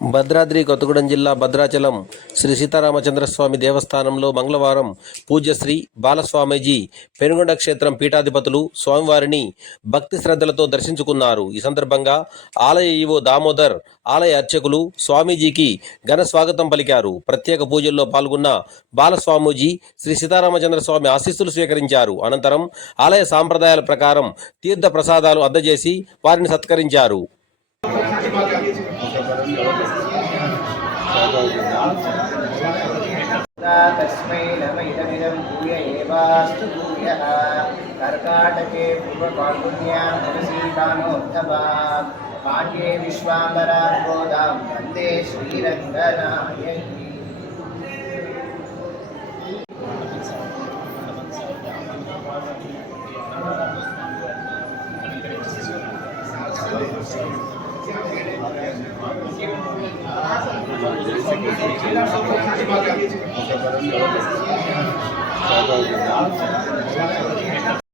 భద్రాద్రి కొత్తగూడెం జిల్లా భద్రాచలం శ్రీ సీతారామచంద్ర స్వామి దేవస్థానంలో మంగళవారం పూజ్యశ్రీ బాలస్వామీజీ పెనుగొండ క్షేత్రం పీఠాధిపతులు స్వామివారిని భక్తి శ్రద్ధలతో దర్శించుకున్నారు. ఈ సందర్భంగా ఆలయ ఈవో దామోదర్, ఆలయ అర్చకులు స్వామీజీకి ఘన స్వాగతం పలికారు. ప్రత్యేక పూజల్లో పాల్గొన్న బాలస్వామీజీ శ్రీ సీతారామచంద్ర స్వామి ఆశీస్సులు స్వీకరించారు. అనంతరం ఆలయ సాంప్రదాయాల ప్రకారం తీర్థ ప్రసాదాలు అందజేసి వారిని సత్కరించారు. तस्मै नम इदमिदं भूय एवास्तु भूयः कर्काटके पूर्वफाल्गुन्यां तुलसीदानोत्सवात् पाण्ड्ये विश्वाम्बरां गोदां वन्दे श्रीरङ्गनायकी। Gracias.